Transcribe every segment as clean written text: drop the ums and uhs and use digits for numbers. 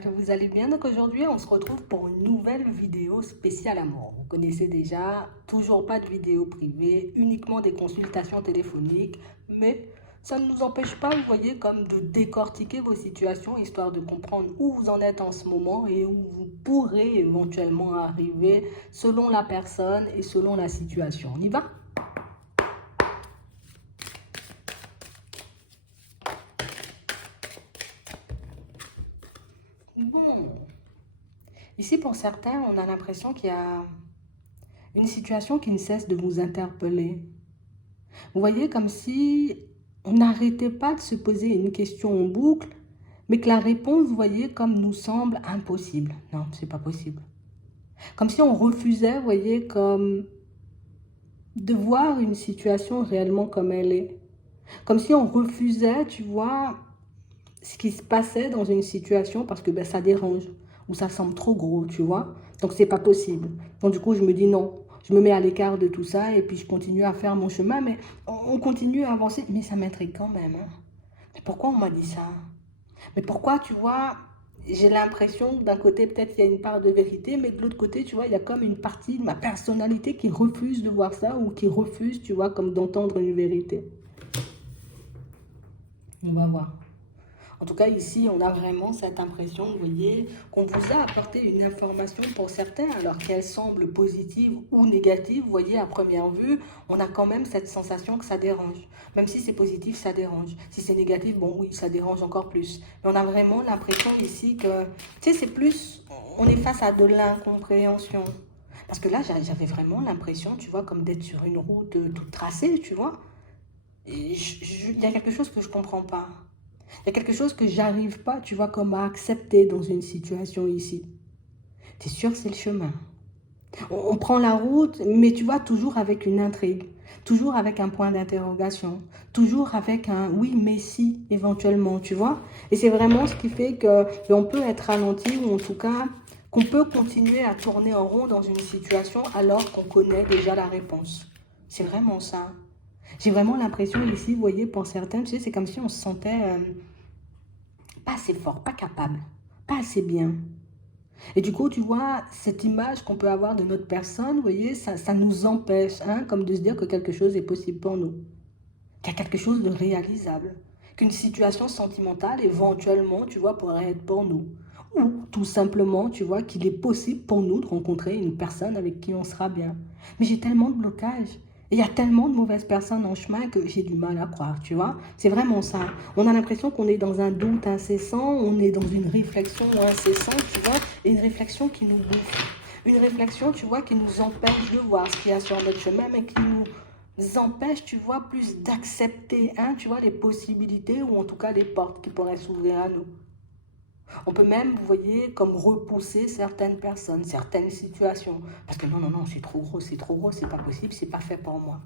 j'espère que vous allez bien. Donc aujourd'hui, on se retrouve pour une nouvelle vidéo spéciale amour. Vous connaissez déjà, toujours pas de vidéo privée, uniquement des consultations téléphoniques. Mais ça ne nous empêche pas, vous voyez, comme de décortiquer vos situations, histoire de comprendre où vous en êtes en ce moment et où vous pourrez éventuellement arriver selon la personne et selon la situation. On y va? Bon, ici pour certains, on a l'impression qu'il y a une situation qui ne cesse de vous interpeller. Vous voyez, comme si on n'arrêtait pas de se poser une question en boucle, mais que la réponse, vous voyez, comme nous semble impossible. Non, c'est pas possible. Comme si on refusait, vous voyez, comme de voir une situation réellement comme elle est. Comme si on refusait, tu vois, ce qui se passait dans une situation parce que ben, ça dérange ou ça semble trop gros, tu vois. Donc, c'est pas possible. Donc, du coup, je me dis non. Je me mets à l'écart de tout ça et puis je continue à faire mon chemin, mais on continue à avancer. Mais ça m'intrigue quand même. Hein. Mais pourquoi on m'a dit ça? Mais pourquoi, tu vois, j'ai l'impression que d'un côté, peut-être il y a une part de vérité, mais de l'autre côté, tu vois, il y a comme une partie de ma personnalité qui refuse de voir ça ou qui refuse, tu vois, comme d'entendre une vérité. On va voir. En tout cas, ici, on a vraiment cette impression, vous voyez, qu'on vous a apporté une information pour certains, alors qu'elle semble positive ou négative, vous voyez, à première vue, on a quand même cette sensation que ça dérange. Même si c'est positif, ça dérange. Si c'est négatif, bon oui, ça dérange encore plus. Mais on a vraiment l'impression ici que, tu sais, c'est plus, on est face à de l'incompréhension. Parce que là, j'avais vraiment l'impression, tu vois, comme d'être sur une route toute tracée, tu vois. Et il y a quelque chose que je ne comprends pas. Il y a quelque chose que j'arrive pas, tu vois, comme à accepter dans une situation ici. T'es sûr, c'est le chemin. On prend la route, mais tu vois, toujours avec une intrigue, toujours avec un point d'interrogation, toujours avec un oui, mais si, éventuellement, tu vois. Et c'est vraiment ce qui fait qu'on peut être ralenti ou en tout cas qu'on peut continuer à tourner en rond dans une situation alors qu'on connaît déjà la réponse. C'est vraiment ça. J'ai vraiment l'impression ici, vous voyez, pour certains, tu sais, c'est comme si on se sentait pas assez fort, pas capable, pas assez bien. Et du coup, tu vois, cette image qu'on peut avoir de notre personne, vous voyez, ça nous empêche, hein, comme de se dire que quelque chose est possible pour nous, qu'il y a quelque chose de réalisable, qu'une situation sentimentale, éventuellement, tu vois, pourrait être pour nous. Ou tout simplement, tu vois, qu'il est possible pour nous de rencontrer une personne avec qui on sera bien. Mais j'ai tellement de blocages. Et il y a tellement de mauvaises personnes en chemin que j'ai du mal à croire, tu vois. C'est vraiment ça. On a l'impression qu'on est dans un doute incessant, on est dans une réflexion incessante, tu vois, et une réflexion qui nous bouffe. Une réflexion, tu vois, qui nous empêche de voir ce qu'il y a sur notre chemin, mais qui nous empêche, tu vois, plus d'accepter, hein, tu vois, les possibilités ou en tout cas les portes qui pourraient s'ouvrir à nous. On peut même, vous voyez, comme repousser certaines personnes, certaines situations. Parce que non, non, non, c'est trop gros, c'est pas possible, c'est pas fait pour moi.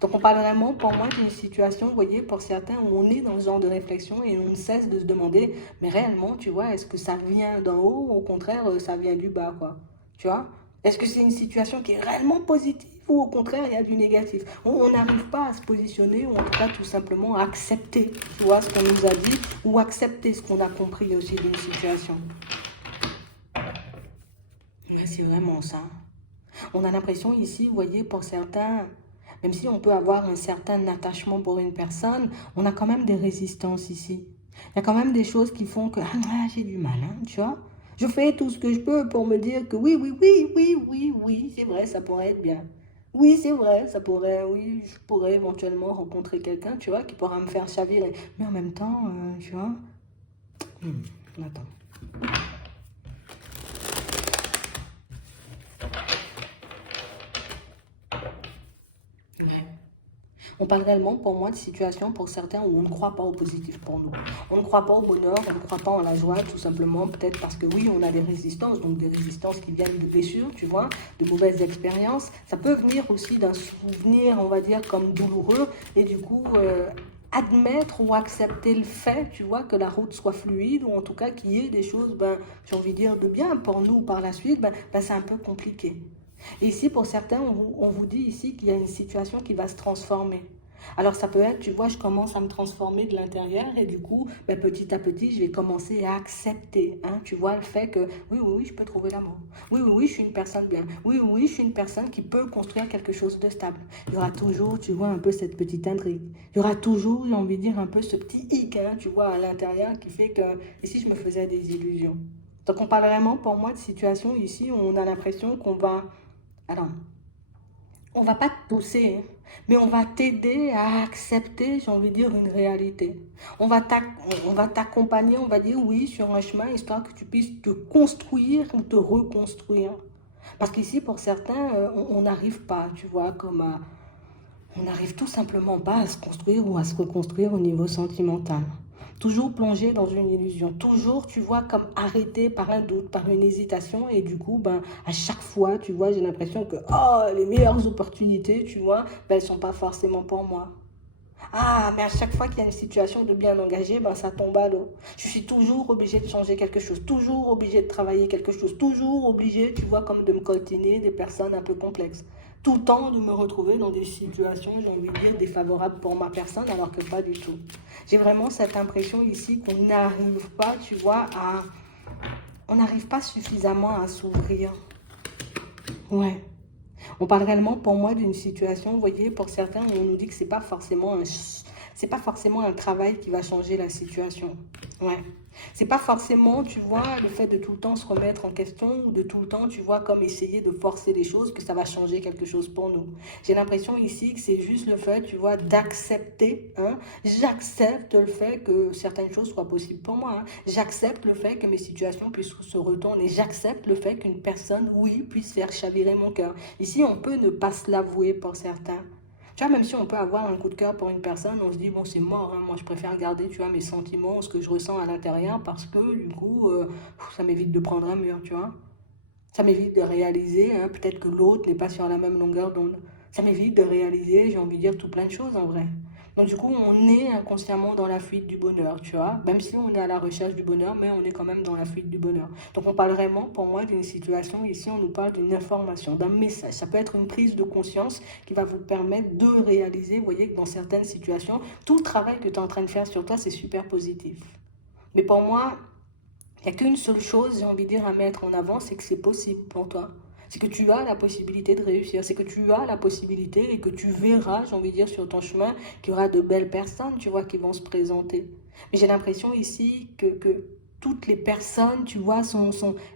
Donc on parle vraiment pour moi d'une situation, vous voyez, pour certains où on est dans ce genre de réflexion et on ne cesse de se demander, mais réellement, tu vois, est-ce que ça vient d'en haut ou au contraire, ça vient du bas, quoi. Tu vois? Est-ce que c'est une situation qui est réellement positive ou au contraire, il y a du négatif? On n'arrive pas à se positionner ou en tout cas tout simplement à accepter, tu vois, ce qu'on nous a dit ou accepter ce qu'on a compris aussi d'une situation. Ouais, c'est vraiment ça. On a l'impression ici, vous voyez, pour certains, même si on peut avoir un certain attachement pour une personne, on a quand même des résistances ici. Il y a quand même des choses qui font que j'ai du mal, hein, tu vois. Je fais tout ce que je peux pour me dire que oui, oui, oui, oui, oui, oui, c'est vrai, ça pourrait être bien. Oui, c'est vrai, ça pourrait, oui, je pourrais éventuellement rencontrer quelqu'un, tu vois, qui pourra me faire chavirer. Mais en même temps, tu vois, attends. Ouais. On parle réellement pour moi de situations pour certains où on ne croit pas au positif pour nous. On ne croit pas au bonheur, on ne croit pas en la joie, tout simplement, peut-être parce que oui, on a des résistances, donc des résistances qui viennent de blessures, tu vois, de mauvaises expériences. Ça peut venir aussi d'un souvenir, on va dire, comme douloureux, et du coup, admettre ou accepter le fait, tu vois, que la route soit fluide, ou en tout cas qu'il y ait des choses, ben, j'ai envie de dire, de bien pour nous par la suite, ben c'est un peu compliqué. Et ici, pour certains, on vous dit ici qu'il y a une situation qui va se transformer. Alors ça peut être, tu vois, je commence à me transformer de l'intérieur et du coup, ben, petit à petit, je vais commencer à accepter, hein, tu vois, le fait que oui, oui, oui, je peux trouver l'amour. Oui, oui, oui, je suis une personne bien. Oui, oui, oui, je suis une personne qui peut construire quelque chose de stable. Il y aura toujours, tu vois, un peu cette petite intrigue. Il y aura toujours, j'ai envie de dire, un peu ce petit hic, hein, tu vois, à l'intérieur qui fait que, et si je me faisais des illusions? Donc on parle vraiment pour moi de situations ici où on a l'impression qu'on va... Alors, on va pas te pousser, hein, mais on va t'aider à accepter, j'ai envie de dire, une réalité. On va t'accompagner, on va dire oui, sur un chemin, histoire que tu puisses te construire ou te reconstruire. Parce qu'ici, pour certains, on n'arrive pas, tu vois, on n'arrive tout simplement pas à se construire ou à se reconstruire au niveau sentimental. Toujours plongé dans une illusion, toujours, tu vois, comme arrêté par un doute, par une hésitation, et du coup, ben, à chaque fois, tu vois, j'ai l'impression que, oh, les meilleures opportunités, tu vois, ben, elles sont pas forcément pour moi. Ah, mais à chaque fois qu'il y a une situation de bien engagée, ben, ça tombe à l'eau. Je suis toujours obligée de changer quelque chose, toujours obligée de travailler quelque chose, toujours obligée, tu vois, comme de me coltiner des personnes un peu complexes. Tout le temps de me retrouver dans des situations, j'ai envie de dire, défavorables pour ma personne, alors que pas du tout. J'ai vraiment cette impression ici qu'on n'arrive pas, tu vois, on n'arrive pas suffisamment à s'ouvrir. Ouais. On parle réellement pour moi d'une situation, vous voyez, pour certains, on nous dit que c'est pas forcément un travail qui va changer la situation. Ouais. C'est pas forcément, tu vois, le fait de tout le temps se remettre en question ou de tout le temps, tu vois, comme essayer de forcer les choses, que ça va changer quelque chose pour nous. J'ai l'impression ici que c'est juste le fait, tu vois, d'accepter, hein. J'accepte le fait que certaines choses soient possibles pour moi, hein. J'accepte le fait que mes situations puissent se retourner. J'accepte le fait qu'une personne, oui, puisse faire chavirer mon cœur. Ici, on peut ne pas se l'avouer pour certains. Tu vois, même si on peut avoir un coup de cœur pour une personne, on se dit, bon, c'est mort, hein, moi je préfère garder, tu vois, mes sentiments, ce que je ressens à l'intérieur, parce que du coup, ça m'évite de prendre un mur, tu vois. Ça m'évite de réaliser, hein, peut-être que l'autre n'est pas sur la même longueur d'onde. Ça m'évite de réaliser, j'ai envie de dire, tout plein de choses en vrai. Donc du coup, on est inconsciemment dans la fuite du bonheur, tu vois. Même si on est à la recherche du bonheur, mais on est quand même dans la fuite du bonheur. Donc on parle vraiment, pour moi, d'une situation, ici on nous parle d'une information, d'un message. Ça peut être une prise de conscience qui va vous permettre de réaliser, vous voyez, que dans certaines situations, tout le travail que tu es en train de faire sur toi, c'est super positif. Mais pour moi, il n'y a qu'une seule chose, j'ai envie de dire, à mettre en avant, c'est que c'est possible pour toi. C'est que tu as la possibilité de réussir, c'est que tu as la possibilité et que tu verras, j'ai envie de dire, sur ton chemin, qu'il y aura de belles personnes, tu vois, qui vont se présenter. Mais j'ai l'impression ici que toutes les personnes, tu vois,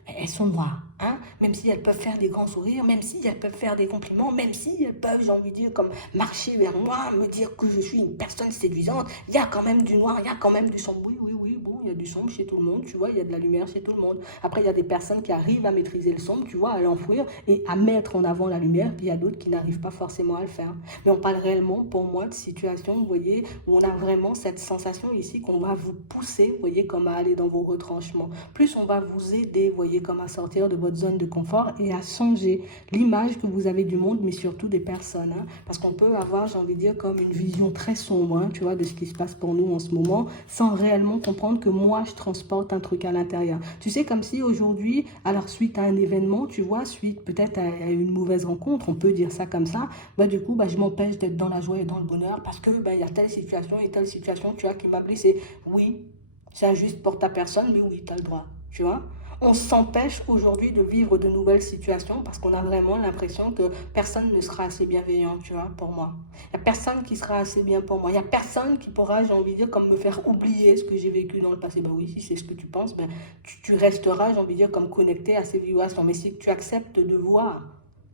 elles sont noires, hein? Même si elles peuvent faire des grands sourires, même si elles peuvent faire des compliments, même si elles peuvent, j'ai envie de dire, comme marcher vers moi, me dire que je suis une personne séduisante, il y a quand même du noir, il y a quand même du sombre. Oui, oui, oui, bon, il y a du sombre chez tout le monde, tu vois, il y a de la lumière chez tout le monde. Après, il y a des personnes qui arrivent à maîtriser le sombre, tu vois, à l'enfouir et à mettre en avant la lumière, puis il y a d'autres qui n'arrivent pas forcément à le faire. Mais on parle réellement, pour moi, de situations, vous voyez, où on a vraiment cette sensation ici qu'on va vous pousser, vous voyez, comme à aller dans vos retranchements. Plus on va vous aider, vous voyez, comme à sortir de votre zone de confort et à changer l'image que vous avez du monde, mais surtout des personnes, hein. Parce qu'on peut avoir, j'ai envie de dire, comme une vision très sombre, hein, tu vois, de ce qui se passe pour nous en ce moment, sans réellement comprendre que moi, je transporte un truc à l'intérieur. Tu sais, comme si aujourd'hui, alors suite à un événement, tu vois, suite peut-être à une mauvaise rencontre, on peut dire ça comme ça, bah du coup, bah, je m'empêche d'être dans la joie et dans le bonheur parce que bah, il y a telle situation et telle situation, tu vois, qui m'a blessé. Oui, c'est injuste pour ta personne, mais oui, tu as le droit, tu vois. On s'empêche aujourd'hui de vivre de nouvelles situations parce qu'on a vraiment l'impression que personne ne sera assez bienveillant, tu vois, pour moi. Il n'y a personne qui sera assez bien pour moi. Il n'y a personne qui pourra, j'ai envie de dire, comme me faire oublier ce que j'ai vécu dans le passé. Ben oui, si c'est ce que tu penses, ben, tu resteras, j'ai envie de dire, comme connecté à ces vibrations. Mais si tu acceptes de voir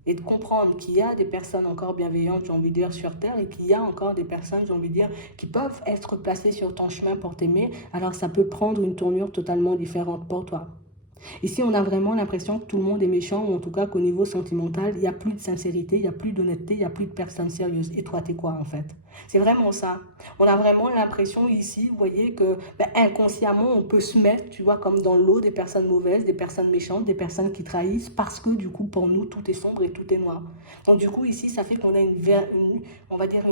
et de comprendre qu'il y a des personnes encore bienveillantes, j'ai envie de dire, sur Terre, et qu'il y a encore des personnes, j'ai envie de dire, qui peuvent être placées sur ton chemin pour t'aimer, alors ça peut prendre une tournure totalement différente pour toi. Ici, on a vraiment l'impression que tout le monde est méchant, ou en tout cas qu'au niveau sentimental, il n'y a plus de sincérité, il n'y a plus d'honnêteté, il n'y a plus de personnes sérieuses. Et toi, t'es quoi en fait? C'est vraiment ça. On a vraiment l'impression ici, vous voyez, que ben, inconsciemment, on peut se mettre, tu vois, comme dans l'eau, des personnes mauvaises, des personnes méchantes, des personnes qui trahissent, parce que du coup, pour nous, tout est sombre et tout est noir. Donc du coup, ici, ça fait qu'on a on va dire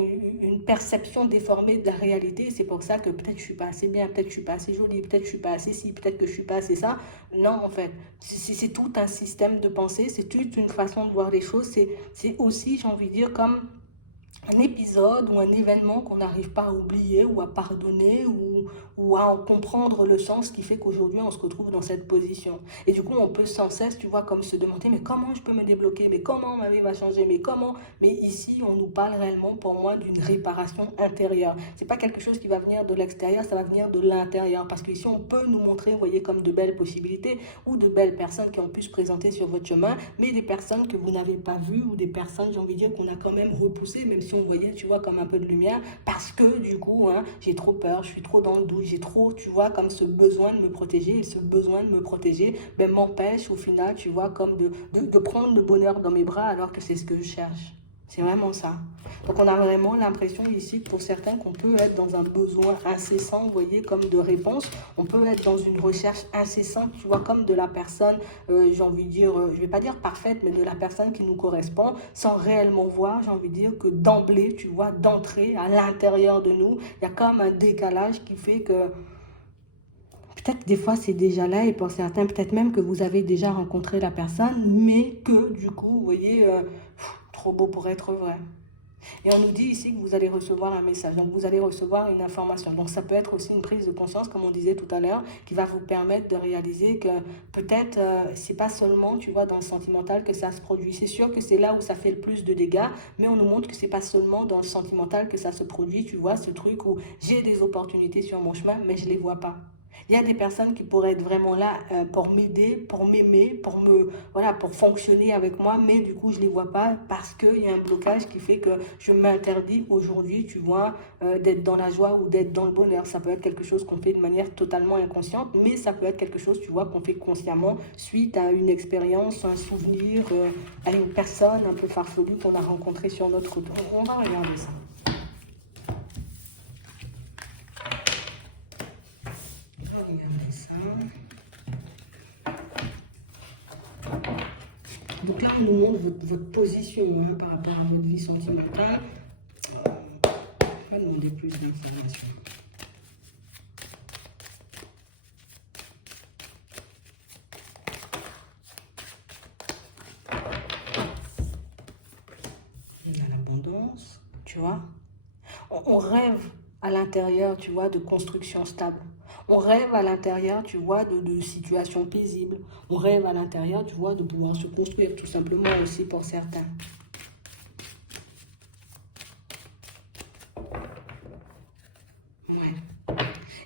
une perception déformée de la réalité. C'est pour ça que peut-être je suis pas assez bien, peut-être je suis pas assez jolie, peut-être je suis pas assez ci, peut-être que je suis pas assez ça. Non, en fait, c'est tout un système de pensée, c'est toute une façon de voir les choses. C'est aussi, j'ai envie de dire, comme un épisode ou un événement qu'on n'arrive pas à oublier ou à pardonner ou à en comprendre le sens qui fait qu'aujourd'hui on se retrouve dans cette position. Et du coup, on peut sans cesse, tu vois, comme se demander, mais comment je peux me débloquer? Mais comment ma vie va changer? Mais comment? Mais ici, on nous parle réellement pour moi d'une réparation intérieure. C'est pas quelque chose qui va venir de l'extérieur, ça va venir de l'intérieur. Parce qu'ici, on peut nous montrer, vous voyez, comme de belles possibilités ou de belles personnes qui ont pu se présenter sur votre chemin, mais des personnes que vous n'avez pas vues ou des personnes, j'ai envie de dire, qu'on a quand même repoussées, même si on voyait, tu vois, comme un peu de lumière, parce que du coup, hein, j'ai trop peur, je suis trop dans le doute, j'ai trop, tu vois, comme ce besoin de me protéger, et ce besoin de me protéger, ben, m'empêche au final, tu vois, comme de prendre le bonheur dans mes bras alors que c'est ce que je cherche. C'est vraiment ça. Donc on a vraiment l'impression ici, pour certains, qu'on peut être dans un besoin incessant, vous voyez, comme de réponse. On peut être dans une recherche incessante, tu vois, comme de la personne, j'ai envie de dire, je ne vais pas dire parfaite, mais de la personne qui nous correspond, sans réellement voir, j'ai envie de dire, que d'emblée, tu vois, d'entrée, à l'intérieur de nous, il y a comme un décalage qui fait que peut-être des fois c'est déjà là et pour certains, peut-être même que vous avez déjà rencontré la personne, mais que du coup, vous voyez, trop beau pour être vrai. Et on nous dit ici que vous allez recevoir un message, donc vous allez recevoir une information. Donc ça peut être aussi une prise de conscience, comme on disait tout à l'heure, qui va vous permettre de réaliser que peut-être c'est pas seulement, tu vois, dans le sentimental que ça se produit. C'est sûr que c'est là où ça fait le plus de dégâts, mais on nous montre que c'est pas seulement dans le sentimental que ça se produit, tu vois, ce truc où j'ai des opportunités sur mon chemin, mais je les vois pas. Il y a des personnes qui pourraient être vraiment là pour m'aider, pour m'aimer, pour me, voilà, pour fonctionner avec moi, mais du coup, je ne les vois pas parce qu'il y a un blocage qui fait que je m'interdis aujourd'hui, tu vois, d'être dans la joie ou d'être dans le bonheur. Ça peut être quelque chose qu'on fait de manière totalement inconsciente, mais ça peut être quelque chose, tu vois, qu'on fait consciemment suite à une expérience, un souvenir, à une personne un peu farfelue qu'on a rencontrée sur notre route. On va regarder ça. Regardez ça. Donc là, on nous montre votre position hein, par rapport à votre vie sentimentale. On va demander plus d'informations. On a l'abondance, tu vois. On rêve à l'intérieur, tu vois, de construction stable. On rêve à l'intérieur, tu vois, de situations paisibles. On rêve à l'intérieur, tu vois, de pouvoir se construire, tout simplement aussi pour certains. Ouais.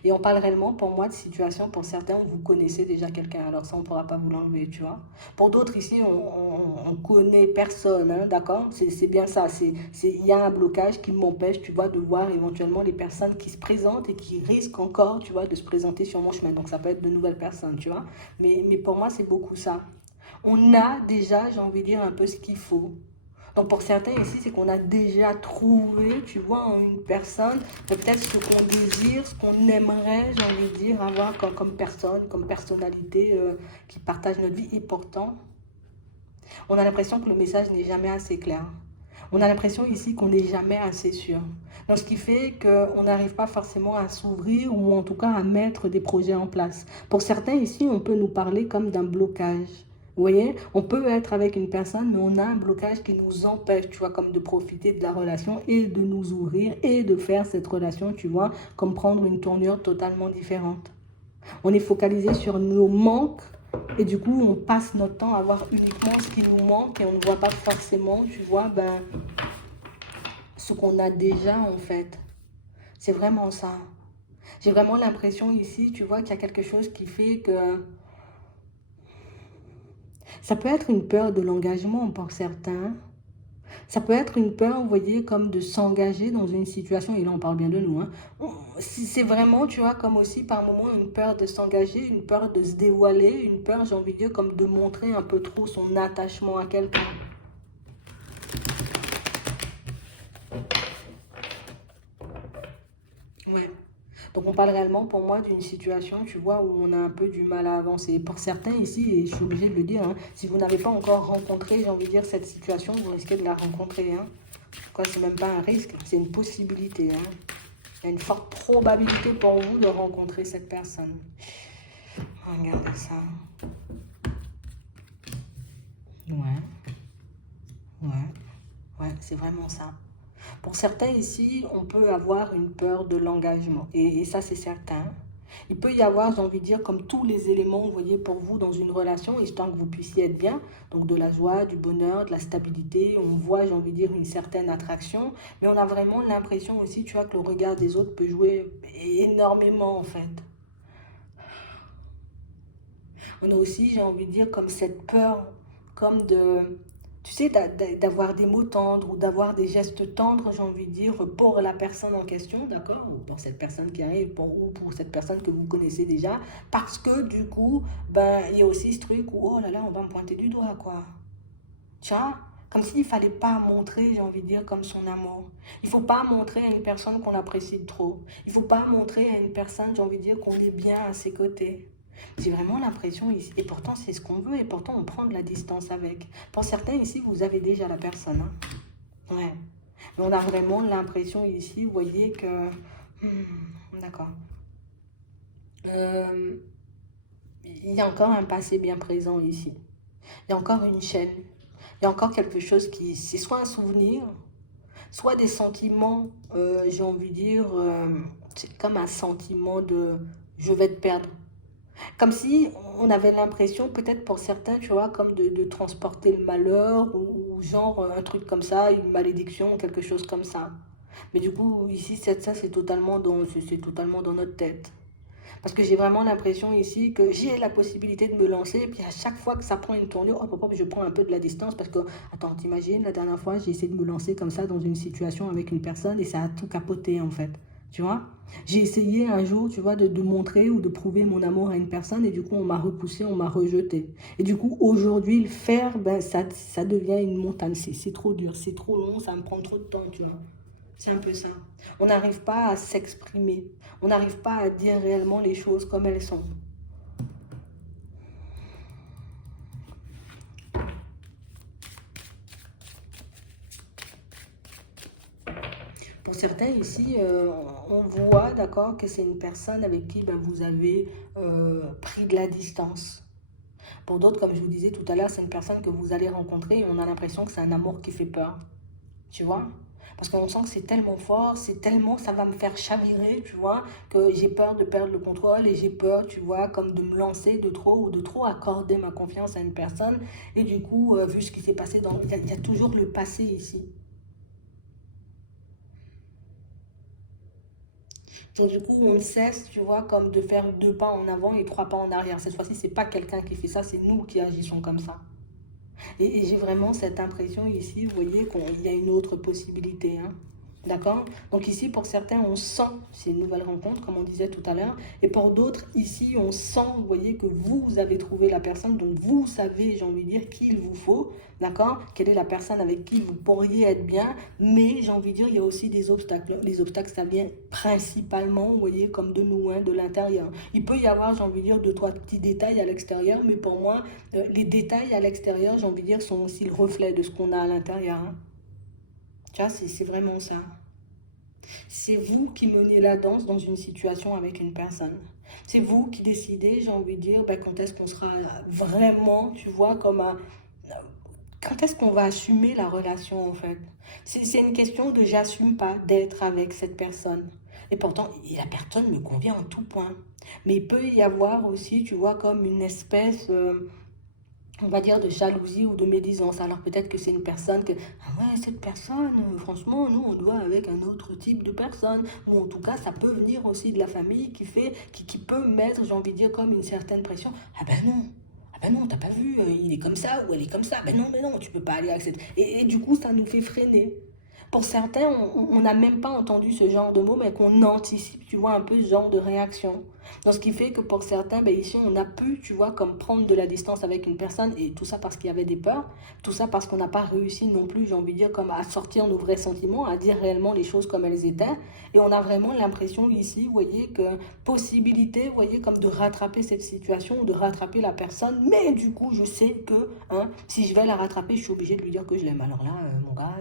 Et on parle réellement, pour moi, de situation, pour certains, où vous connaissez déjà quelqu'un. Alors ça, on ne pourra pas vous l'enlever, tu vois. Pour d'autres, ici, on connaît personne, hein, d'accord? C'est bien ça. Il y a un blocage qui m'empêche, tu vois, de voir éventuellement les personnes qui se présentent et qui risquent encore, tu vois, de se présenter sur mon chemin. Donc ça peut être de nouvelles personnes, tu vois. Mais pour moi, c'est beaucoup ça. On a déjà, j'ai envie de dire, un peu ce qu'il faut. Donc pour certains ici, c'est qu'on a déjà trouvé, tu vois, en une personne, peut-être ce qu'on désire, ce qu'on aimerait, j'ai envie de dire, avoir comme personne, comme personnalité qui partage notre vie. Et pourtant, on a l'impression que le message n'est jamais assez clair. On a l'impression ici qu'on n'est jamais assez sûr. Donc, ce qui fait qu'on n'arrive pas forcément à s'ouvrir ou en tout cas à mettre des projets en place. Pour certains ici, on peut nous parler comme d'un blocage. Vous voyez, on peut être avec une personne, mais on a un blocage qui nous empêche, tu vois, comme de profiter de la relation et de nous ouvrir et de faire cette relation, tu vois, comme prendre une tournure totalement différente. On est focalisé sur nos manques et du coup, on passe notre temps à voir uniquement ce qui nous manque et on ne voit pas forcément, tu vois, ben, ce qu'on a déjà en fait. C'est vraiment ça. J'ai vraiment l'impression ici, tu vois, qu'il y a quelque chose qui fait que ça peut être une peur de l'engagement pour certains. Ça peut être une peur, vous voyez, comme de s'engager dans une situation, et là on parle bien de nous, hein. C'est vraiment, tu vois, comme aussi par moments une peur de s'engager, une peur de se dévoiler, une peur, j'ai envie de dire, comme de montrer un peu trop son attachement à quelqu'un. Ouais. Donc on parle réellement pour moi d'une situation, tu vois, où on a un peu du mal à avancer. Pour certains ici, et je suis obligée de le dire, hein, si vous n'avez pas encore rencontré, j'ai envie de dire, cette situation, vous risquez de la rencontrer. Hein. Quoi, c'est même pas un risque, c'est une possibilité. Hein. Il y a une forte probabilité pour vous de rencontrer cette personne. Regardez ça. Ouais, ouais, ouais, c'est vraiment ça. Pour certains ici, on peut avoir une peur de l'engagement. Et ça, c'est certain. Il peut y avoir, j'ai envie de dire, comme tous les éléments, vous voyez, pour vous dans une relation, histoire que vous puissiez être bien. Donc de la joie, du bonheur, de la stabilité. On voit, j'ai envie de dire, une certaine attraction. Mais on a vraiment l'impression aussi, tu vois, que le regard des autres peut jouer énormément, en fait. On a aussi, j'ai envie de dire, comme cette peur, comme de, tu sais, d'avoir des mots tendres ou d'avoir des gestes tendres, j'ai envie de dire, pour la personne en question, d'accord, ou pour cette personne qui arrive, ou pour cette personne que vous connaissez déjà, parce que du coup, ben, il y a aussi ce truc où, oh là là, on va me pointer du doigt, quoi. Tu vois, comme s'il ne fallait pas montrer, j'ai envie de dire, comme son amour. Il ne faut pas montrer à une personne qu'on apprécie trop. Il ne faut pas montrer à une personne, j'ai envie de dire, qu'on est bien à ses côtés. J'ai vraiment l'impression ici, et pourtant c'est ce qu'on veut, et pourtant on prend de la distance avec. Pour certains ici, vous avez déjà la personne. Hein. Ouais. Mais on a vraiment l'impression ici, vous voyez que... d'accord. Euh, il y a encore un passé bien présent ici. Il y a encore une chaîne. Il y a encore quelque chose qui... C'est soit un souvenir, soit des sentiments, j'ai envie de dire, c'est comme un sentiment de je vais te perdre. Comme si on avait l'impression, peut-être pour certains, tu vois, comme de transporter le malheur ou genre un truc comme ça, une malédiction, quelque chose comme ça. Mais du coup, ici, ça, c'est totalement dans notre tête. Parce que j'ai vraiment l'impression ici que j'ai la possibilité de me lancer, et puis à chaque fois que ça prend une tournure, hop, hop, hop, je prends un peu de la distance parce que, attends, t'imagines, la dernière fois, j'ai essayé de me lancer comme ça dans une situation avec une personne et ça a tout capoté en fait. Tu vois? J'ai essayé un jour, tu vois, de montrer ou de prouver mon amour à une personne et du coup, on m'a repoussé, on m'a rejeté. Et du coup, aujourd'hui, le faire, ben, ça devient une montagne. C'est trop dur, c'est trop long, ça me prend trop de temps, tu vois. C'est un peu ça. On n'arrive pas à s'exprimer. On n'arrive pas à dire réellement les choses comme elles sont. Pour certains ici, on voit, d'accord, que c'est une personne avec qui ben, vous avez pris de la distance. Pour d'autres, comme je vous disais tout à l'heure, c'est une personne que vous allez rencontrer et on a l'impression que c'est un amour qui fait peur. Tu vois? Parce qu'on sent que c'est tellement fort, c'est tellement, ça va me faire chavirer, tu vois, que j'ai peur de perdre le contrôle et j'ai peur, tu vois, comme de me lancer de trop ou de trop accorder ma confiance à une personne. Et du coup, vu ce qui s'est passé dans... il y a toujours le passé ici. Donc du coup, on cesse, tu vois, comme de faire deux pas en avant et trois pas en arrière. Cette fois-ci, c'est pas quelqu'un qui fait ça, c'est nous qui agissons comme ça. Et j'ai vraiment cette impression ici, vous voyez, qu'il y a une autre possibilité. Hein. D'accord. Donc ici, pour certains, on sent ces nouvelles rencontres, comme on disait tout à l'heure. Et pour d'autres, ici, on sent, vous voyez, que vous avez trouvé la personne dont vous savez, j'ai envie de dire, qu'il vous faut. D'accord. Quelle est la personne avec qui vous pourriez être bien. Mais j'ai envie de dire, il y a aussi des obstacles. Les obstacles, ça vient principalement, vous voyez, comme de nous, hein, de l'intérieur. Il peut y avoir, j'ai envie de dire, deux, trois petits détails à l'extérieur. Mais pour moi, les détails à l'extérieur, j'ai envie de dire, sont aussi le reflet de ce qu'on a à l'intérieur. Hein. Tu vois, c'est vraiment ça. C'est vous qui menez la danse dans une situation avec une personne. C'est vous qui décidez, j'ai envie de dire, ben, quand est-ce qu'on sera vraiment, tu vois, comme un... Quand est-ce qu'on va assumer la relation, en fait? C'est une question de j'assume pas d'être avec cette personne. Et pourtant, la personne me convient en tout point. Mais il peut y avoir aussi, tu vois, comme une espèce... on va dire de jalousie ou de médisance. Alors peut-être que c'est une personne que, ah ouais, cette personne, franchement, nous, on doit avec un autre type de personne. Ou en tout cas, ça peut venir aussi de la famille qui peut mettre, j'ai envie de dire, comme une certaine pression. Ah ben non, t'as pas vu, il est comme ça ou elle est comme ça. Ben non, mais non, tu peux pas aller avec cette... Et du coup, ça nous fait freiner. Pour certains, on n'a même pas entendu ce genre de mots, mais qu'on anticipe, tu vois, un peu ce genre de réaction. Donc, ce qui fait que pour certains, ben, ici, on a pu, tu vois, comme prendre de la distance avec une personne, et tout ça parce qu'il y avait des peurs, tout ça parce qu'on n'a pas réussi non plus, j'ai envie de dire, comme à sortir nos vrais sentiments, à dire réellement les choses comme elles étaient. Et on a vraiment l'impression ici, vous voyez, que possibilité, vous voyez, comme de rattraper cette situation, de rattraper la personne, mais du coup, je sais que, hein, si je vais la rattraper, je suis obligée de lui dire que je l'aime. Alors là, mon gars,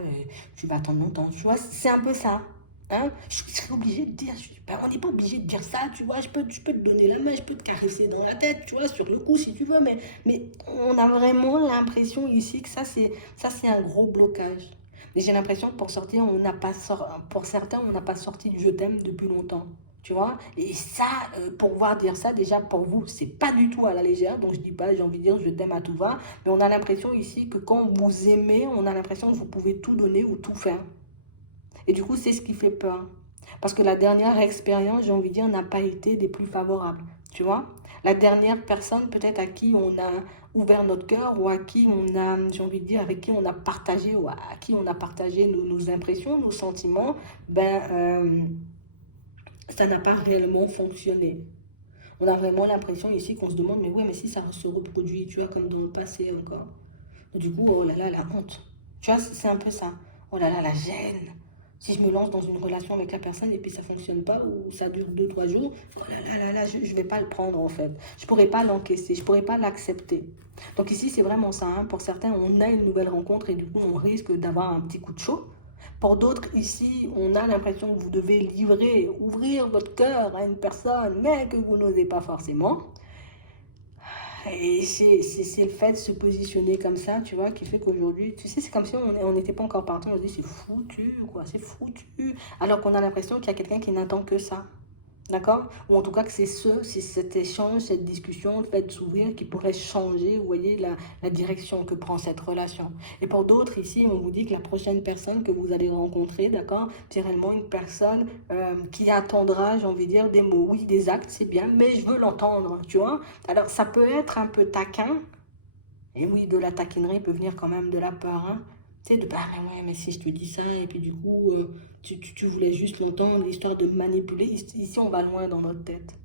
tu vas attendre longtemps, tu vois, c'est un peu ça. Hein? Je serais obligé de dire, ben, on n'est pas obligé de dire ça, tu vois, je peux te donner la main, je peux te caresser dans la tête, tu vois, sur le cou si tu veux, mais on a vraiment l'impression ici que ça c'est un gros blocage. Mais j'ai l'impression que pour sortir, on n'a pas pour certains, on n'a pas sorti du je t'aime depuis longtemps. Tu vois? Et ça, pouvoir dire ça, déjà pour vous, c'est pas du tout à la légère. Donc je dis pas, j'ai envie de dire je t'aime à tout va. Mais on a l'impression ici que quand vous aimez, on a l'impression que vous pouvez tout donner ou tout faire. Et du coup, c'est ce qui fait peur. Parce que la dernière expérience, j'ai envie de dire, n'a pas été des plus favorables. Tu vois? La dernière personne, peut-être à qui on a ouvert notre cœur ou à qui on a, j'ai envie de dire, avec qui on a partagé ou à qui on a partagé nos impressions, nos sentiments, ça n'a pas réellement fonctionné. On a vraiment l'impression ici qu'on se demande, mais ouais, mais si ça se reproduit, tu vois, comme dans le passé encore. Du coup, oh là là, la honte. Tu vois, c'est un peu ça. Oh là là, la gêne. Si je me lance dans une relation avec la personne et puis ça ne fonctionne pas ou ça dure 2, 3 jours, oh là là là, je ne vais pas le prendre en fait. Je ne pourrais pas l'encaisser, je ne pourrais pas l'accepter. Donc ici, c'est vraiment ça. Hein. Pour certains, on a une nouvelle rencontre et du coup, on risque d'avoir un petit coup de chaud. Pour d'autres, ici, on a l'impression que vous devez livrer, ouvrir votre cœur à une personne, mais que vous n'osez pas forcément. Et c'est le fait de se positionner comme ça, tu vois, qui fait qu'aujourd'hui, tu sais, c'est comme si on n'était pas encore parti, on se dit c'est foutu, quoi, c'est foutu. Alors qu'on a l'impression qu'il y a quelqu'un qui n'attend que ça. D'accord? Ou en tout cas que c'est cet échange, cette discussion, le fait de s'ouvrir qui pourrait changer, vous voyez, la direction que prend cette relation. Et pour d'autres, ici, on vous dit que la prochaine personne que vous allez rencontrer, d'accord, c'est réellement une personne qui attendra, j'ai envie de dire, des mots. Oui, des actes, c'est bien, mais je veux l'entendre, tu vois. Alors, ça peut être un peu taquin, et oui, de la taquinerie peut venir quand même de la peur, hein. Tu sais, de bah ouais, mais si je te dis ça, et puis du coup, tu voulais juste l'entendre, l'histoire de manipuler. Ici, on va loin dans notre tête.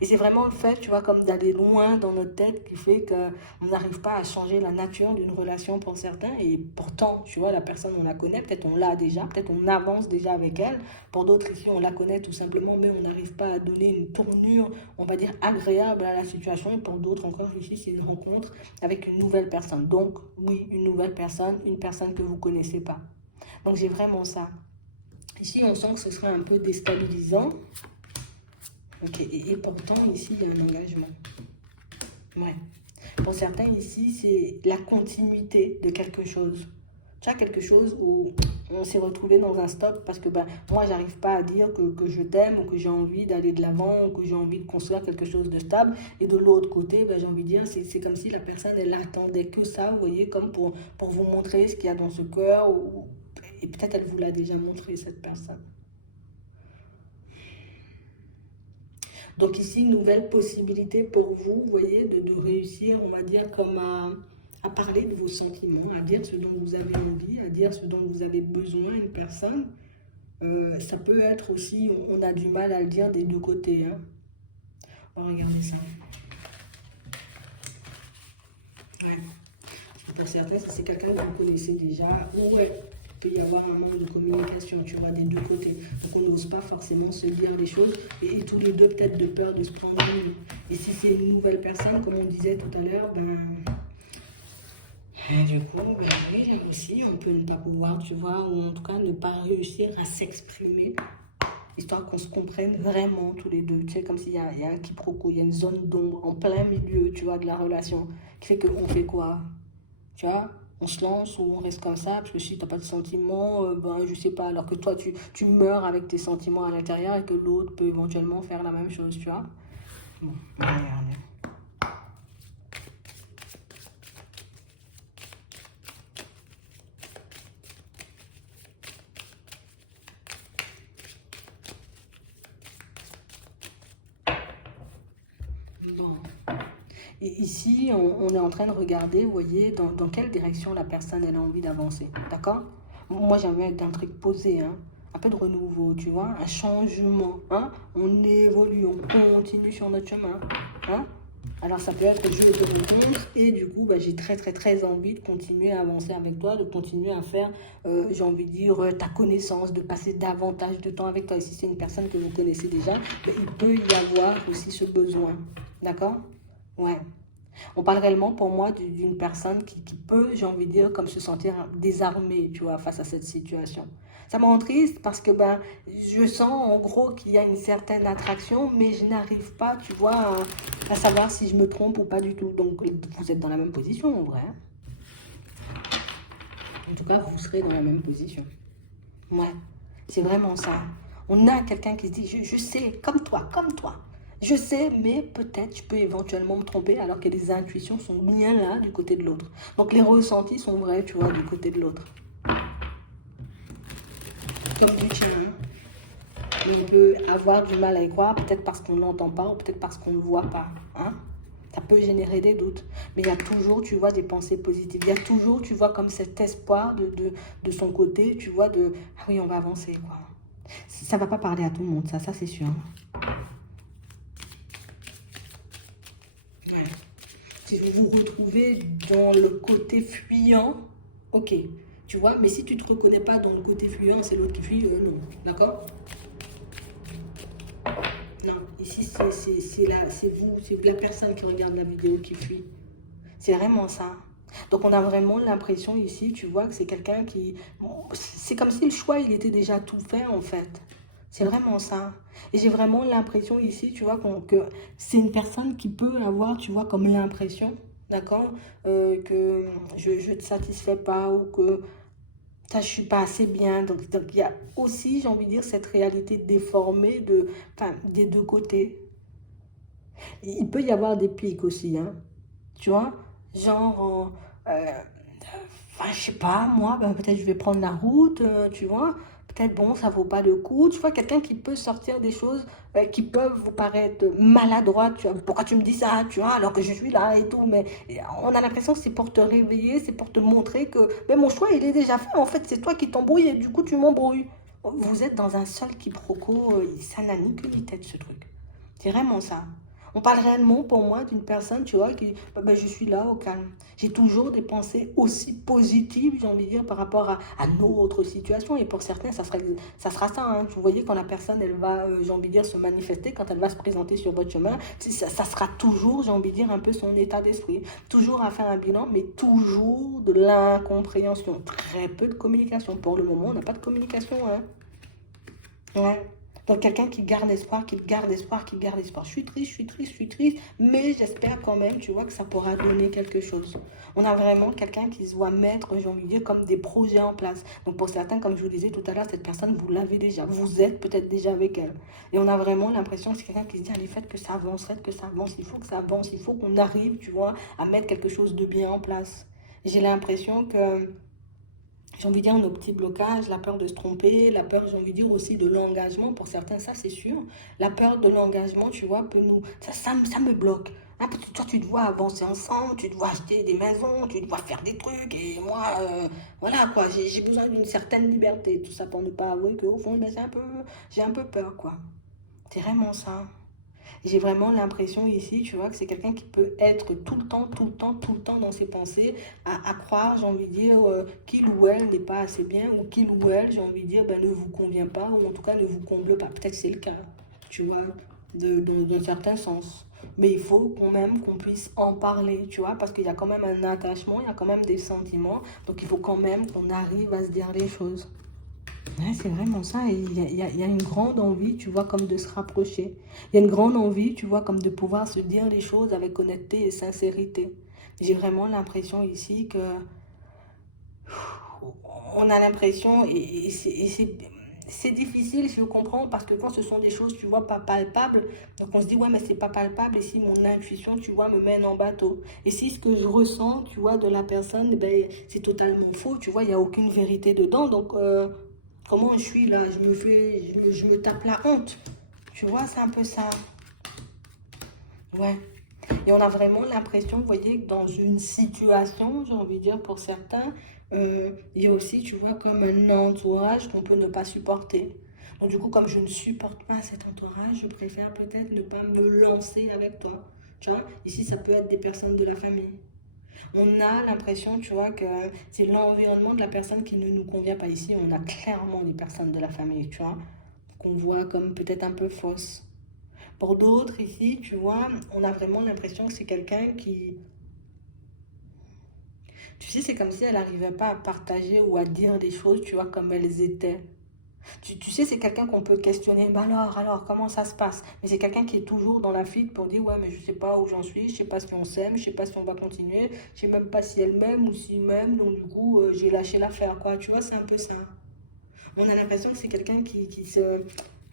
Et c'est vraiment le fait, tu vois, comme d'aller loin dans notre tête qui fait qu'on n'arrive pas à changer la nature d'une relation pour certains. Et pourtant, tu vois, la personne, on la connaît, peut-être on l'a déjà, peut-être on avance déjà avec elle. Pour d'autres, ici, on la connaît tout simplement, mais on n'arrive pas à donner une tournure, on va dire, agréable à la situation. Et pour d'autres, encore ici, c'est une rencontre avec une nouvelle personne. Donc, oui, une nouvelle personne, une personne que vous ne connaissez pas. Donc, j'ai vraiment ça. Ici, on sent que ce serait un peu déstabilisant. Ok, et pourtant, ici, il y a un engagement. Ouais. Pour certains, ici, c'est la continuité de quelque chose. Tu as quelque chose où on s'est retrouvé dans un stop parce que moi, j'arrive pas à dire que je t'aime ou que j'ai envie d'aller de l'avant ou que j'ai envie de construire quelque chose de stable. Et de l'autre côté, j'ai envie de dire, c'est comme si la personne, elle attendait que ça, vous voyez, comme pour vous montrer ce qu'il y a dans ce cœur. Et peut-être elle vous l'a déjà montré, cette personne. Donc ici, une nouvelle possibilité pour vous, vous voyez, de réussir, on va dire, comme à parler de vos sentiments, à dire ce dont vous avez envie, à dire ce dont vous avez besoin, une personne. Ça peut être aussi, on a du mal à le dire des deux côtés. Hein. On va regarder ça. Ouais. Je ne suis pas certaine si c'est quelqu'un que vous connaissez déjà. Ouais. Il peut y avoir un manque de communication, tu vois, des deux côtés. Donc on n'ose pas forcément se dire les choses et tous les deux peut-être de peur de se prendre une. Et si c'est une nouvelle personne, comme on disait tout à l'heure, du coup, oui, aussi, on peut ne pas pouvoir, tu vois, ou en tout cas ne pas réussir à s'exprimer, histoire qu'on se comprenne vraiment tous les deux. Tu sais, comme s'il y a un quiproquo, il y a une zone d'ombre en plein milieu, tu vois, de la relation, qui fait qu'on fait quoi? Tu vois, on se lance ou on reste comme ça, parce que si tu n'as pas de sentiments, je sais pas, alors que toi, tu meurs avec tes sentiments à l'intérieur et que l'autre peut éventuellement faire la même chose, tu vois. Bon, on va regarder. Bon. Et ici, on est en train de regarder, vous voyez, dans quelle direction la personne elle a envie d'avancer. D'accord? Moi, j'ai envie d'un truc posé, hein, un peu de renouveau, tu vois, un changement. Hein? On évolue, on continue sur notre chemin. Hein? Alors, ça peut être le jeu de rencontre et du coup, j'ai très, très, très envie de continuer à avancer avec toi, de continuer à faire, j'ai envie de dire, ta connaissance, de passer davantage de temps avec toi. Et si c'est une personne que vous connaissez déjà, il peut y avoir aussi ce besoin. D'accord? Ouais. On parle réellement pour moi d'une personne qui peut, j'ai envie de dire, comme se sentir désarmée, tu vois, face à cette situation. Ça me rend triste parce que je sens en gros qu'il y a une certaine attraction, mais je n'arrive pas, tu vois, à savoir si je me trompe ou pas du tout. Donc vous êtes dans la même position en vrai. Hein. En tout cas, vous serez dans la même position. Ouais, c'est vraiment ça. On a quelqu'un qui se dit, je sais, comme toi. Je sais, mais peut-être je peux éventuellement me tromper alors que les intuitions sont bien là du côté de l'autre. Donc les ressentis sont vrais, tu vois, du côté de l'autre. Comme du tien, hein. On peut avoir du mal à y croire, peut-être parce qu'on ne l'entend pas ou peut-être parce qu'on ne le voit pas. Hein? Ça peut générer des doutes. Mais il y a toujours, tu vois, des pensées positives. Il y a toujours, tu vois, comme cet espoir de son côté, tu vois, de ah oui, on va avancer, quoi. Ça ne va pas parler à tout le monde, ça c'est sûr. Ouais. Si vous vous retrouvez dans le côté fuyant, ok, tu vois, mais si tu ne te reconnais pas dans le côté fuyant, c'est l'autre qui fuit, non. D'accord? Non, ici c'est la personne qui regarde la vidéo qui fuit. C'est vraiment ça. Donc on a vraiment l'impression ici, tu vois, que c'est quelqu'un qui... bon, c'est comme si le choix, il était déjà tout fait en fait. C'est vraiment ça. Et j'ai vraiment l'impression ici, tu vois, que c'est une personne qui peut avoir, tu vois, comme l'impression, d'accord, que je ne te satisfais pas ou que ça, je suis pas assez bien. Donc il y a aussi, j'ai envie de dire, cette réalité déformée enfin, des deux côtés. Il peut y avoir des pics aussi, hein. Tu vois, genre, enfin, je sais pas, moi, ben, peut-être je vais prendre la route, tu vois. Peut-être, bon, ça vaut pas le coup. Tu vois, quelqu'un qui peut sortir des choses qui peuvent vous paraître maladroites. Tu vois, pourquoi tu me dis ça, tu vois, alors que je suis là et tout. Mais on a l'impression que c'est pour te réveiller, c'est pour te montrer que ben, mon choix, il est déjà fait. En fait, c'est toi qui t'embrouilles et du coup, tu m'embrouilles. Vous êtes dans un seul quiproquo. Ça n'a ni queue ni tête, ce truc. C'est vraiment ça. On parle réellement pour moi d'une personne, tu vois, qui, ben, je suis là au calme. J'ai toujours des pensées aussi positives, j'ai envie de dire, par rapport à notre situation. Et pour certains, ça sera ça. Hein. Vous voyez, quand la personne, elle va, j'ai envie de dire, se manifester, quand elle va se présenter sur votre chemin, ça sera toujours, j'ai envie de dire, un peu son état d'esprit. Toujours à faire un bilan, mais toujours de l'incompréhension. Très peu de communication. Pour le moment, on n'a pas de communication. Hein. Ouais. Donc quelqu'un qui garde espoir, qui garde espoir, qui garde espoir. Je suis triste, je suis triste, je suis triste, mais j'espère quand même, tu vois, que ça pourra donner quelque chose. On a vraiment quelqu'un qui se voit mettre, j'ai envie de dire, comme des projets en place. Donc pour certains, comme je vous disais tout à l'heure, cette personne, vous l'avez déjà, vous êtes peut-être déjà avec elle. Et on a vraiment l'impression que c'est quelqu'un qui se dit, allez, faites que ça avance, faites que ça avance, il faut que ça avance, il faut qu'on arrive, tu vois, à mettre quelque chose de bien en place. J'ai l'impression que j'ai envie de dire nos petits blocages, la peur de se tromper, la peur, j'ai envie de dire aussi de l'engagement, pour certains, ça c'est sûr. La peur de l'engagement, tu vois, peut nous... Ça me bloque. Hein, parce que toi, tu te vois avancer ensemble, tu te vois acheter des maisons, tu te vois faire des trucs, et moi, voilà quoi, j'ai besoin d'une certaine liberté. Tout ça pour ne pas avouer qu'au fond, ben, j'ai un peu peur, quoi. C'est vraiment ça. J'ai vraiment l'impression ici, tu vois, que c'est quelqu'un qui peut être tout le temps, tout le temps, tout le temps dans ses pensées, à croire, j'ai envie de dire, qu'il ou elle n'est pas assez bien, ou qu'il ou elle, j'ai envie de dire, ben, ne vous convient pas, ou en tout cas ne vous comble pas. Peut-être c'est le cas, tu vois, d'un certain sens. Mais il faut quand même qu'on puisse en parler, tu vois, parce qu'il y a quand même un attachement, il y a quand même des sentiments, donc il faut quand même qu'on arrive à se dire les choses. Ouais, c'est vraiment ça. Et il y a une grande envie, tu vois, comme de se rapprocher. Il y a une grande envie, tu vois, comme de pouvoir se dire les choses avec honnêteté et sincérité. J'ai vraiment l'impression ici que on a l'impression, c'est difficile, je comprends, parce que quand ce sont des choses, tu vois, pas palpables, donc on se dit, ouais, mais c'est pas palpable, et si mon intuition, tu vois, me mène en bateau. Et si ce que je ressens, tu vois, de la personne, ben, c'est totalement faux, tu vois, il n'y a aucune vérité dedans, donc comment je suis là, je me tape la honte, tu vois, c'est un peu ça, ouais. Et on a vraiment l'impression, vous voyez, que dans une situation, j'ai envie de dire pour certains, il y a aussi, tu vois, comme un entourage qu'on peut ne pas supporter. Donc du coup, comme je ne supporte pas cet entourage, je préfère peut-être ne pas me lancer avec toi. Tu vois, ici, ça peut être des personnes de la famille. On a l'impression, tu vois, que c'est l'environnement de la personne qui ne nous convient pas. Ici, on a clairement des personnes de la famille, tu vois, qu'on voit comme peut-être un peu fausses. Pour d'autres ici, tu vois, on a vraiment l'impression que c'est quelqu'un qui... Tu sais, c'est comme si elle n'arrivait pas à partager ou à dire des choses, tu vois, comme elles étaient. Tu sais, c'est quelqu'un qu'on peut questionner. Bah alors, comment ça se passe? Mais c'est quelqu'un qui est toujours dans la fuite pour dire, ouais, mais je sais pas où j'en suis, je sais pas si on s'aime, je sais pas si on va continuer, je sais même pas si elle m'aime ou s'il m'aime, donc du coup, j'ai lâché l'affaire, quoi. Tu vois, c'est un peu ça. On a l'impression que c'est quelqu'un qui se...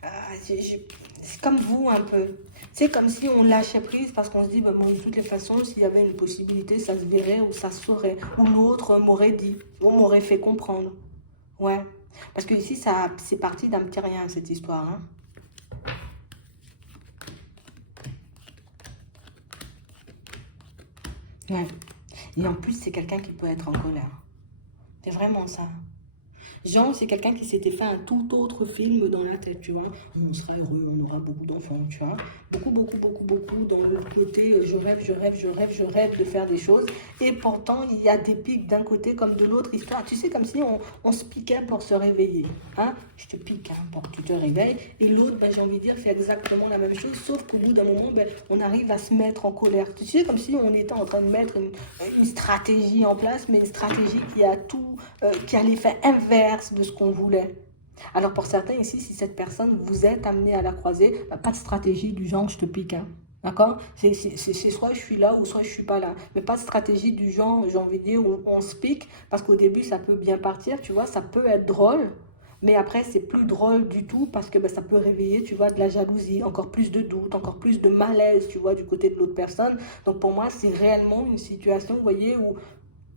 Ah, c'est comme vous un peu. C'est comme si on lâchait prise parce qu'on se dit, bah, bon, de toutes les façons, s'il y avait une possibilité, ça se verrait ou ça se saurait. Ou l'autre m'aurait dit, ou m'aurait fait comprendre. Ouais. Parce que ici, ça, c'est parti d'un petit rien, cette histoire. Hein. Ouais. Et en plus, c'est quelqu'un qui peut être en colère. C'est vraiment ça. Jean, c'est quelqu'un qui s'était fait un tout autre film dans la tête, tu vois. On sera heureux, on aura beaucoup d'enfants, tu vois. Beaucoup dans le côté je rêve de faire des choses. Et pourtant, il y a des pics d'un côté comme de l'autre histoire. Tu sais, comme si on se piquait pour se réveiller. Hein? Je te pique hein, pour que tu te réveilles. Et l'autre, ben, j'ai envie de dire, fait exactement la même chose, sauf qu'au bout d'un moment, ben, on arrive à se mettre en colère. Tu sais, comme si on était en train de mettre une stratégie en place, mais une stratégie qui a tout, qui a l'effet inverse de ce qu'on voulait. Alors pour certains ici, si cette personne vous êtes amené à la croiser, bah, pas de stratégie du genre je te pique. Hein. D'accord. C'est soit je suis là ou soit je suis pas là. Mais pas de stratégie du genre, j'ai envie de dire, où on se pique, parce qu'au début ça peut bien partir, tu vois, ça peut être drôle. Mais après, c'est plus drôle du tout parce que ben, ça peut réveiller, tu vois, de la jalousie, encore plus de doute, encore plus de malaise, tu vois, du côté de l'autre personne. Donc pour moi, c'est réellement une situation, vous voyez, où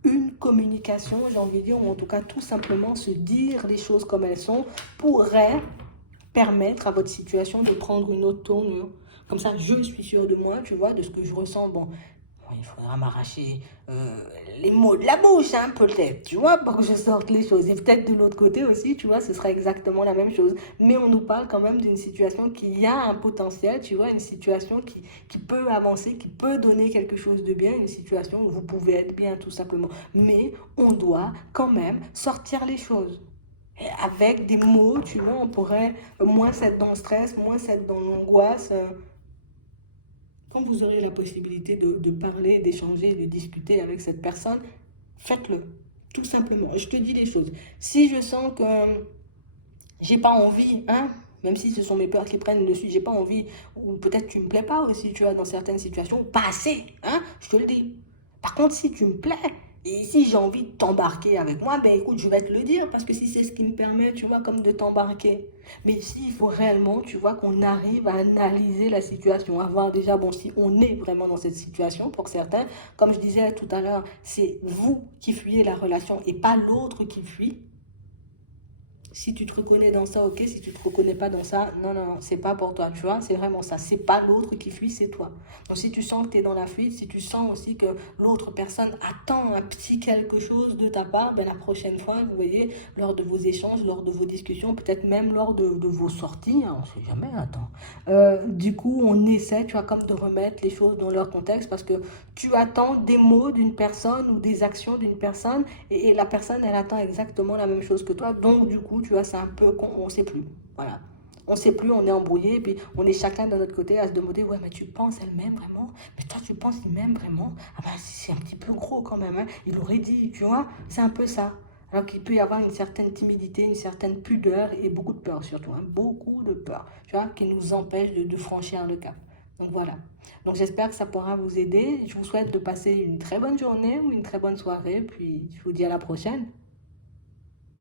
une communication, j'ai envie de dire, ou en tout cas tout simplement se dire les choses comme elles sont, pourrait permettre à votre situation de prendre une autre tournure. Comme ça, je suis sûre de moi, tu vois, de ce que je ressens. Bon, il faudra m'arracher les mots de la bouche, hein, peut-être, tu vois, pour que je sorte les choses. Et peut-être de l'autre côté aussi, tu vois, ce sera exactement la même chose. Mais on nous parle quand même d'une situation qui a un potentiel, tu vois, une situation qui peut avancer, qui peut donner quelque chose de bien, une situation où vous pouvez être bien, tout simplement. Mais on doit quand même sortir les choses. Et avec des mots, tu vois, on pourrait moins être dans le stress, moins être dans l'angoisse. Quand vous aurez la possibilité de parler, d'échanger, de discuter avec cette personne, faites-le. Tout simplement. Je te dis les choses. Si je sens que j'ai pas envie, hein, même si ce sont mes peurs qui prennent le dessus, j'ai pas envie, ou peut-être tu me plais pas aussi, tu vois, dans certaines situations, pas assez, hein, je te le dis. Par contre, si tu me plais, et si j'ai envie de t'embarquer avec moi, ben écoute, je vais te le dire, parce que si c'est ce qui me permet, tu vois, comme de t'embarquer. Mais ici, il faut réellement, tu vois, qu'on arrive à analyser la situation, à voir déjà, bon, si on est vraiment dans cette situation, pour certains, comme je disais tout à l'heure, c'est vous qui fuyez la relation et pas l'autre qui fuit. Si tu te reconnais dans ça, ok. Si tu te reconnais pas dans ça, non, non, non, c'est pas pour toi, tu vois. C'est vraiment ça. C'est pas l'autre qui fuit, c'est toi. Donc si tu sens que tu es dans la fuite, si tu sens aussi que l'autre personne attend un petit quelque chose de ta part, ben la prochaine fois, vous voyez, lors de vos échanges, lors de vos discussions, peut-être même lors de vos sorties, hein, on sait jamais, attends. Du coup, on essaie, tu vois, comme de remettre les choses dans leur contexte parce que tu attends des mots d'une personne ou des actions d'une personne et la personne, elle attend exactement la même chose que toi. Donc, du coup, tu vois, c'est un peu, on ne sait plus. Voilà. On ne sait plus, on est embrouillé, et puis on est chacun de notre côté à se demander, ouais, mais tu penses, elle m'aime vraiment? Mais toi, tu penses, il m'aime vraiment? Ah ben, c'est un petit peu gros quand même, hein. Il aurait dit, tu vois, c'est un peu ça. Alors qu'il peut y avoir une certaine timidité, une certaine pudeur et beaucoup de peur surtout, hein, beaucoup de peur, tu vois, qui nous empêche de franchir le cap. Donc voilà. Donc j'espère que ça pourra vous aider. Je vous souhaite de passer une très bonne journée ou une très bonne soirée, puis je vous dis à la prochaine.